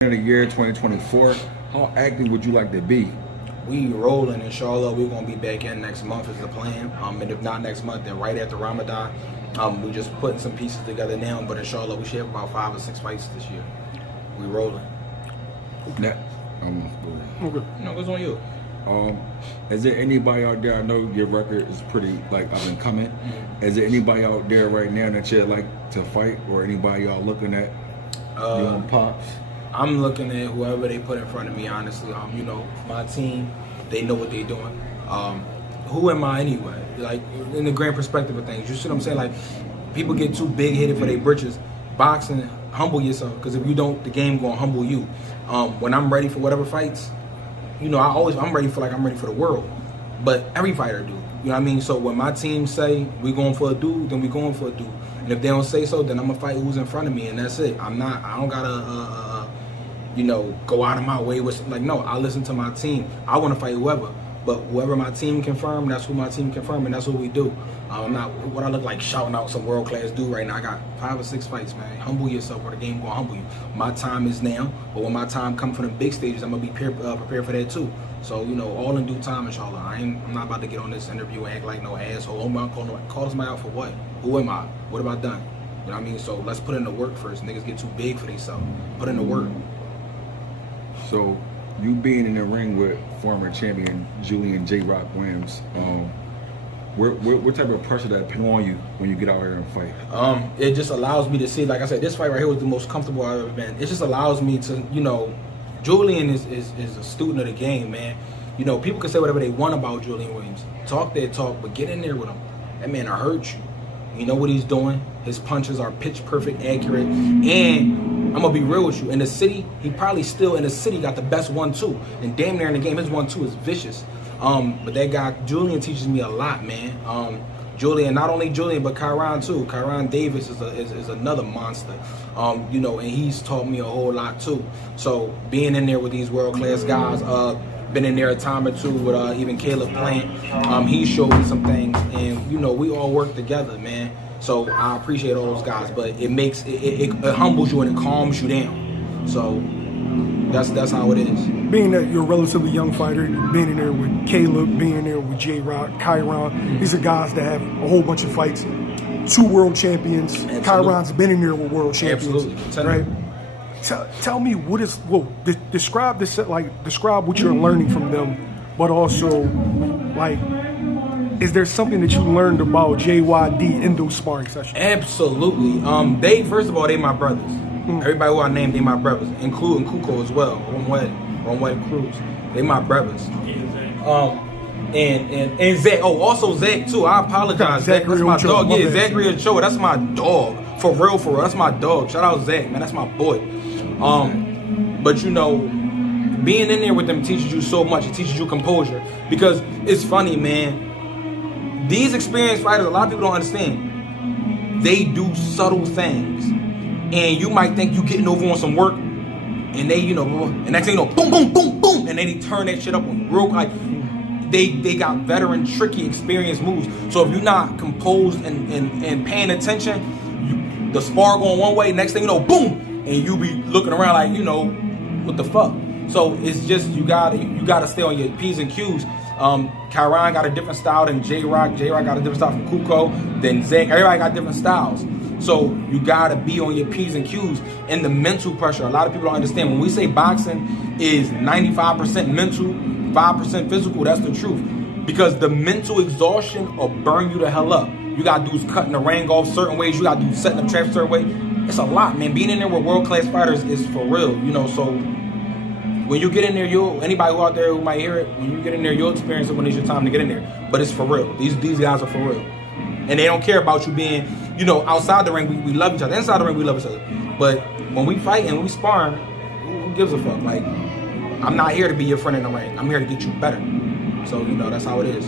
In the year 2024, how active would you like to be? We rolling, inshallah. We're gonna be back in next month is the plan. And if not next month, then right after Ramadan. We just putting some pieces together now, but inshallah we should have about 5 or 6 fights this year. We rolling. Yeah. Okay. No, what's on you? Is there anybody out there? I know your record is pretty up and coming. Mm-hmm. Is there anybody out there right now that you'd like to fight, or anybody y'all looking at? Young Pops. I'm looking at whoever they put in front of me, honestly. My team, they know what they're doing. Who am I anyway? Like, in the grand perspective of things, you see what I'm saying? Like, people get too big-headed for their britches. Boxing, humble yourself, because if you don't, the game gonna humble you. When I'm ready for whatever fights, I'm ready for the world. But every fighter do. You know what I mean? So when my team say we going for a dude, then we going for a dude. And if they don't say so, then I'm gonna fight who's in front of me, and that's it. I don't gotta go out of my way with no, I listen to my team. I want to fight whoever, but whoever my team confirm, that's who my team confirm, and that's what we do. I'm not what I look like shouting out some world class dude right now. I got 5 or 6 fights, man. Humble yourself, or the game gonna humble you. My time is now, but when my time comes from the big stages, I'm gonna be prepared for that too. So all in due time, inshallah. I'm not about to get on this interview and act like no asshole. I'm not call somebody out for what? Who am I? What have I done? You know what I mean? So let's put in the work first. Niggas get too big for themselves. Put in the work. So, you being in the ring with former champion Julian J-Rock Williams, what type of pressure that put on you when you get out here and fight? It just allows me to see, like I said, this fight right here was the most comfortable I've ever been. It just allows me to, Julian is a student of the game, man. People can say whatever they want about Julian Williams. Talk their talk, but get in there with him. That man will hurt you. You know what he's doing. His punches are pitch perfect, accurate, and I'm gonna be real with you. In the city, he probably still in the city got the best 1-2, and damn near in the game, his 1-2 is vicious. But that guy Julian teaches me a lot, man. Julian, not only Julian, but Kyrone too. Kyrone Davis is another monster. And he's taught me a whole lot too. So being in there with these world class guys, been in there a time or two with even Caleb Plant. He showed me some things, and we all work together, man. So I appreciate all those guys, but it humbles you and it calms you down. So that's how it is. Being that you're a relatively young fighter, being in there with Caleb, being in there with J-Rock, Kyrone, these are guys that have a whole bunch of fights. 2 world champions. Absolutely. Kyron's been in there with world champions. Absolutely. Right? Tell me describe this, describe what you're learning from them, but also is there something that you learned about JYD in those sparring sessions? Absolutely. First of all, they my brothers. Everybody who I named, they my brothers, including Kuko as well. Ron Wed Cruz. They my brothers. And Zach. Oh, also Zach too. I apologize, Zach. That's my dog. Yeah, Zachary Ochoa. That's my dog. For real. That's my dog. Shout out Zach, man. That's my boy. But being in there with them teaches you so much. It teaches you composure. Because it's funny, man. These experienced fighters, a lot of people don't understand. They do subtle things. And you might think you getting over on some work, and they, and next thing you know, boom, boom, boom, boom, and then they turn that shit up on real, they got veteran, tricky, experienced moves. So if you're not composed and paying attention, the spar going one way, next thing you know, boom, and you be looking around like, what the fuck? So it's just you gotta stay on your P's and Q's. Kyrone got a different style than J-Rock. J-Rock got a different style from Kuko. Then Zach. Everybody got different styles. So you gotta be on your P's and Q's. And the mental pressure, a lot of people don't understand. When we say boxing is 95% mental, 5% physical, that's the truth. Because the mental exhaustion will burn you the hell up. You got dudes cutting the ring off certain ways. You got dudes setting up traps certain way. It's a lot, man. Being in there with world-class fighters is for real, so when you get in there, anybody who out there who might hear it, when you get in there, you'll experience it when it's your time to get in there. But it's for real. These guys are for real. And they don't care about you being, outside the ring, we love each other. Inside the ring, we love each other. But when we fight and we sparring, who gives a fuck? I'm not here to be your friend in the ring. I'm here to get you better. So, that's how it is.